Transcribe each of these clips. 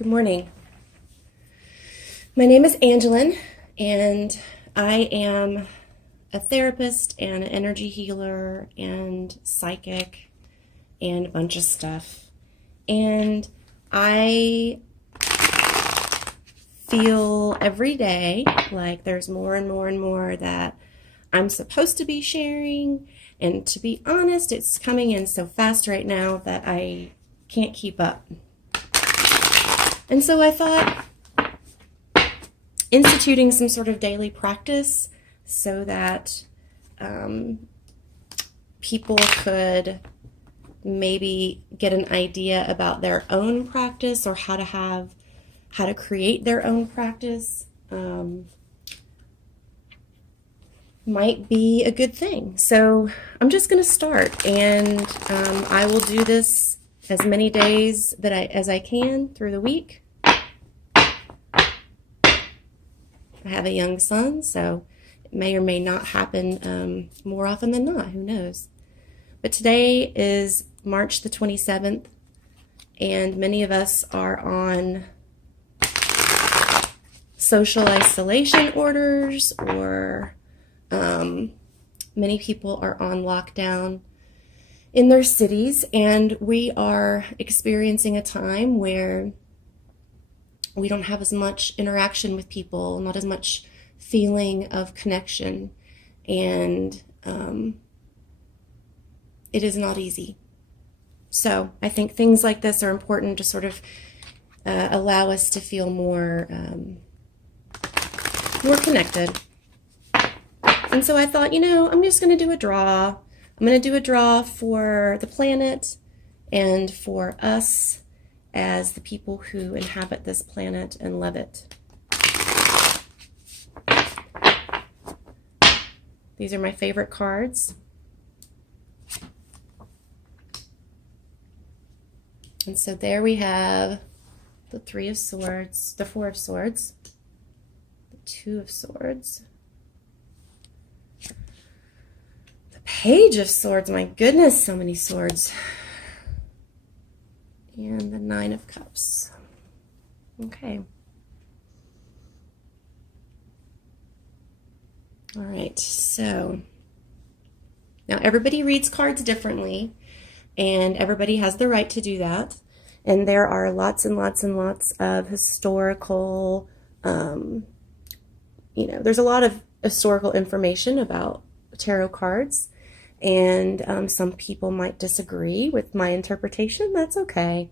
Good morning. My name is Angelyn, and I am a therapist and an energy healer and psychic and a bunch of stuff. And I feel every day like there's more and more and more that I'm supposed to be sharing. And to be honest, it's coming in so fast right now that I can't keep up. And so I thought instituting some sort of daily practice so that people could maybe get an idea about their own practice or how to create their own practice might be a good thing. So I'm just going to start, and I will do this as many days as I can through the week. I have a young son, so it may or may not happen more often than not. Who knows? But today is March the 27th, and many of us are on social isolation orders, or many people are on lockdown in their cities, and we are experiencing a time where we don't have as much interaction with people, not as much feeling of connection, and it is not easy. So I think things like this are important to sort of allow us to feel more connected. And so I thought, I'm just going to do a draw. I'm going to do a draw for the planet and for us as the people who inhabit this planet and love it. These are my favorite cards. And so there we have the Three of Swords, the Four of Swords, the Two of Swords, the Page of Swords. My goodness, so many swords. And the Nine of Cups. Okay. All right, so now everybody reads cards differently, and everybody has the right to do that. And there are lots and lots and lots of historical, there's a lot of historical information about tarot cards. And some people might disagree with my interpretation. That's okay.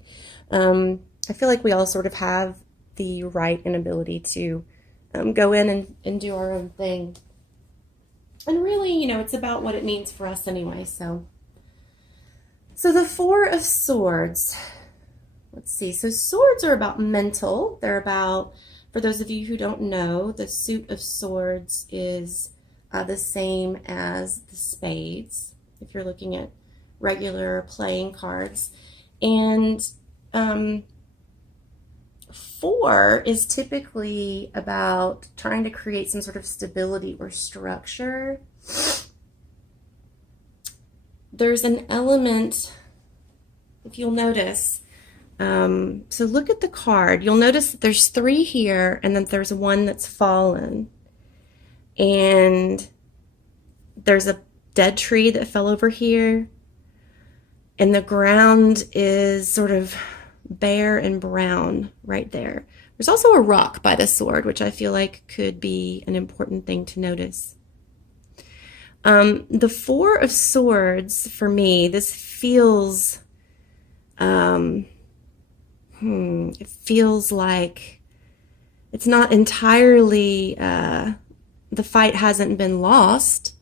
I feel like we all sort of have the right and ability to go in and do our own thing. And really, it's about what it means for us anyway. So the Four of Swords. Let's see. So swords are about mental. They're about, for those of you who don't know, the suit of swords is the same as the spades, if you're looking at regular playing cards. And four is typically about trying to create some sort of stability or structure. There's an element, if you'll notice, so look at the card. You'll notice that there's three here, and then there's one that's fallen. And there's a dead tree that fell over here, and the ground is sort of bare and brown right there. There's also a rock by the sword, which I feel like could be an important thing to notice. The Four of Swords, for me, this feels, it feels like it's not entirely, the fight hasn't been lost,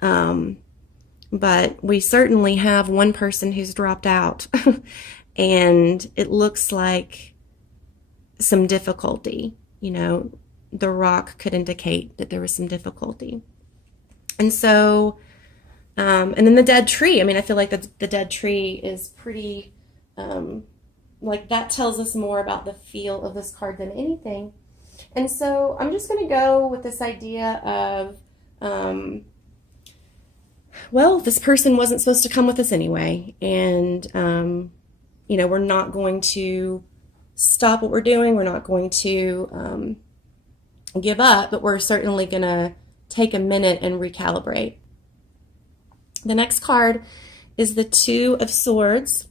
but we certainly have one person who's dropped out, and it looks like some difficulty. The rock could indicate that there was some difficulty. And so, and then the dead tree. I feel like the dead tree is pretty, like that tells us more about the feel of this card than anything. And so I'm just going to go with this idea of, well, this person wasn't supposed to come with us anyway. And, we're not going to stop what we're doing. We're not going to give up, but we're certainly going to take a minute and recalibrate. The next card is the Two of Swords.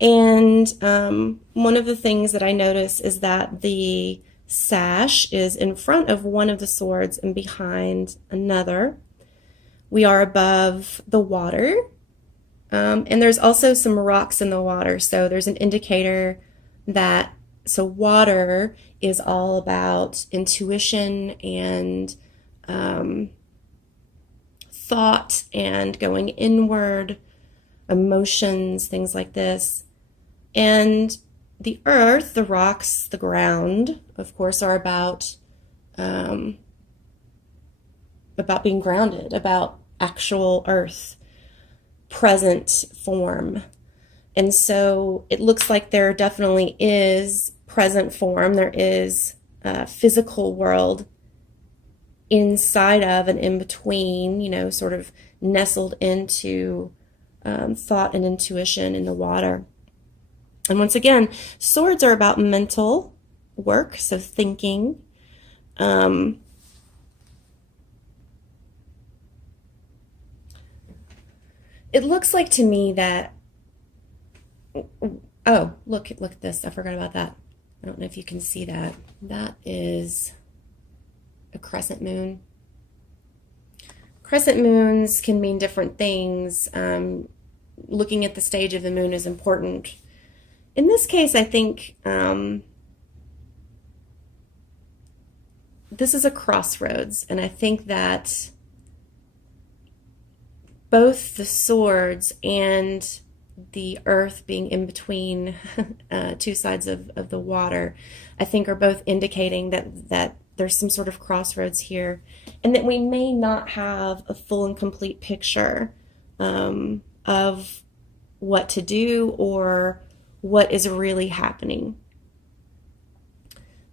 And one of the things that I notice is that the sash is in front of one of the swords and behind another. We are above the water. And there's also some rocks in the water. So there's an indicator that, so water is all about intuition and thought and going inward, emotions, things like this. And the earth, the rocks, the ground, of course, are about being grounded, about actual earth, present form. And so it looks like there definitely is present form. There is a physical world inside of and in between, you know, sort of nestled into thought and intuition in the water. And once again, swords are about mental work, so thinking. It looks like to me that, oh, look at this. I forgot about that. I don't know if you can see that. That is a crescent moon. Crescent moons can mean different things. Looking at the stage of the moon is important. In this case, I think this is a crossroads, and I think that both the swords and the earth being in between two sides of the water, I think are both indicating that there's some sort of crossroads here, and that we may not have a full and complete picture of what to do or what is really happening.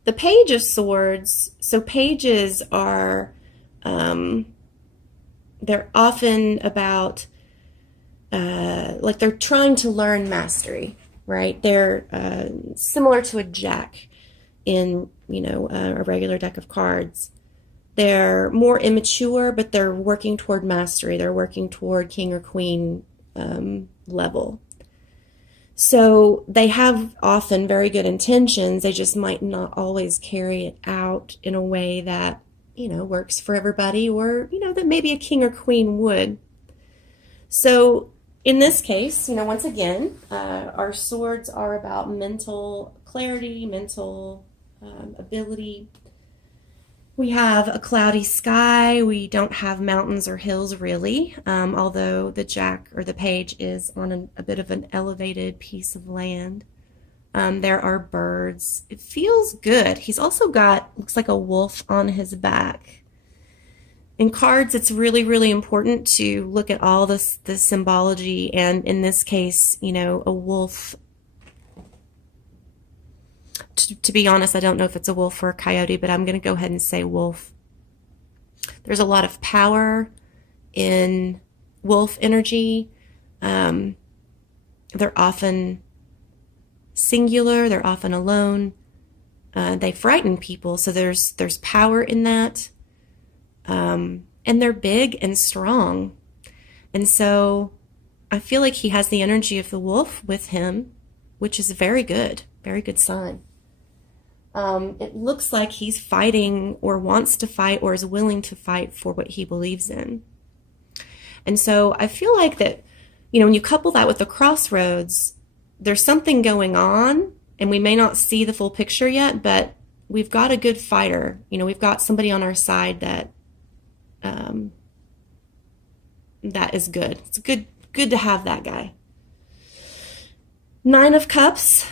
The Page of Swords, so pages are, they're often about, like they're trying to learn mastery, right? They're similar to a jack in, you know, a regular deck of cards. They're more immature, but they're working toward mastery. They're working toward king or queen level. So they have often very good intentions. They just might not always carry it out in a way that, you know, works for everybody, or, you know, that maybe a king or queen would. So in this case, you know, once again, our swords are about mental clarity, mental ability. We have a cloudy sky. We don't have mountains or hills really, although the jack or the page is on a bit of an elevated piece of land. There are birds. It feels good. He's also got, looks like a wolf on his back. In cards, it's really, really important to look at all the symbology, and in this case, you know, a wolf. To be honest, I don't know if it's a wolf or a coyote, but I'm going to go ahead and say wolf. There's a lot of power in wolf energy. They're often singular. They're often alone. They frighten people, so there's power in that. And they're big and strong. And so I feel like he has the energy of the wolf with him, which is very good sign. It looks like he's fighting or wants to fight or is willing to fight for what he believes in. And so I feel like that, you know, when you couple that with the crossroads, there's something going on, and we may not see the full picture yet, but we've got a good fighter. You know, we've got somebody on our side that that is good. It's good to have that guy. Nine of Cups.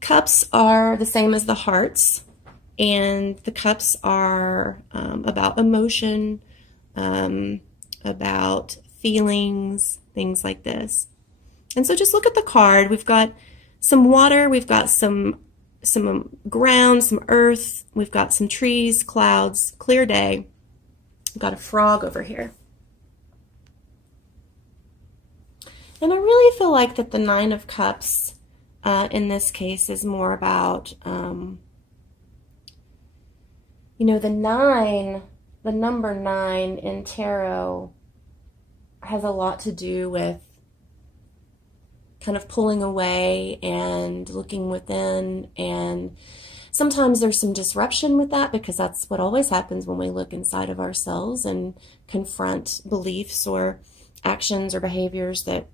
Cups are the same as the hearts, and the cups are about emotion, about feelings, things like this. And so just look at the card. We've got some water, we've got some ground, some earth, we've got some trees, clouds, clear day. We've got a frog over here. And I really feel like that the Nine of Cups in this case is more about, the number 9 in tarot has a lot to do with kind of pulling away and looking within, and sometimes there's some disruption with that because that's what always happens when we look inside of ourselves and confront beliefs or actions or behaviors that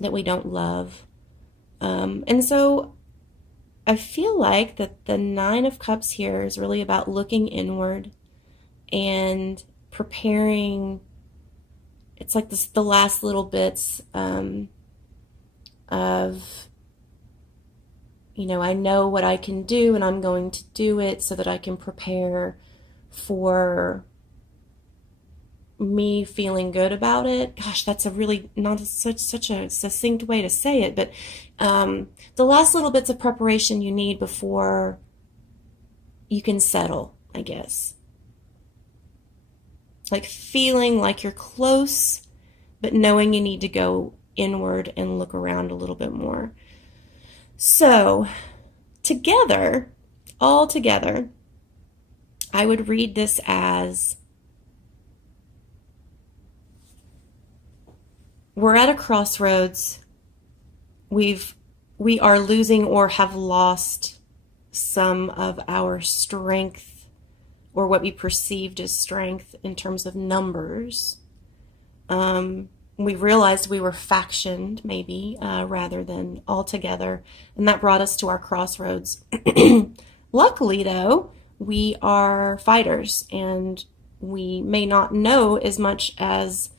we don't love. And so I feel like that the 9 of Cups here is really about looking inward and preparing. It's like this, the last little bits of, I know what I can do and I'm going to do it so that I can prepare for me feeling good about it. Gosh, that's a really not such a succinct way to say it, but the last little bits of preparation you need before you can settle, I guess. Like feeling like you're close, but knowing you need to go inward and look around a little bit more. So, all together, I would read this as we're at a crossroads. We are losing or have lost some of our strength, or what we perceived as strength in terms of numbers. We realized we were factioned, maybe, rather than all together, and that brought us to our crossroads. Luckily, though, we are fighters, and we may not know as much as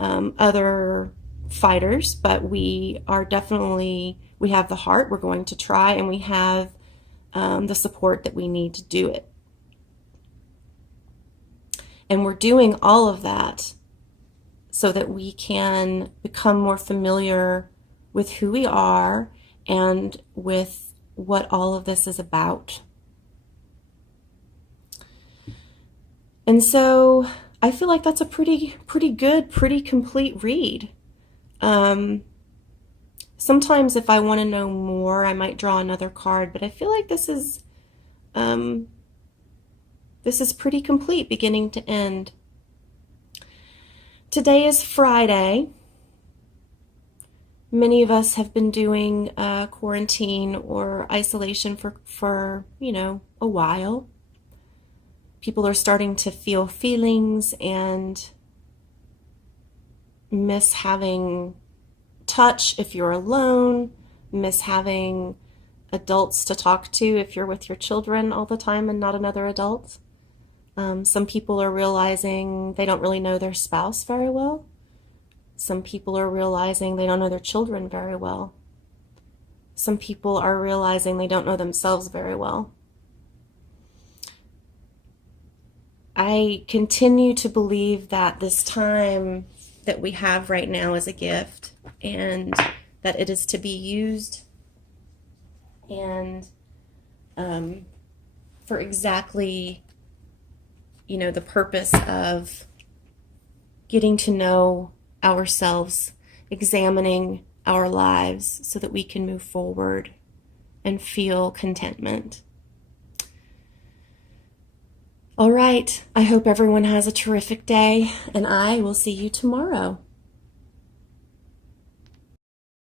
other fighters, but we are definitely, we have the heart, we're going to try, and we have the support that we need to do it. And we're doing all of that so that we can become more familiar with who we are and with what all of this is about. And so I feel like that's a pretty good, pretty complete read. Sometimes if I want to know more, I might draw another card, but I feel like this is pretty complete, beginning to end. Today is Friday. Many of us have been doing quarantine or isolation for a while. People are starting to feel feelings and miss having touch if you're alone, miss having adults to talk to if you're with your children all the time and not another adult. Some people are realizing they don't really know their spouse very well. Some people are realizing they don't know their children very well. Some people are realizing they don't know themselves very well. I continue to believe that this time that we have right now is a gift, and that it is to be used and for exactly the purpose of getting to know ourselves, examining our lives so that we can move forward and feel contentment. All right, I hope everyone has a terrific day, and I will see you tomorrow.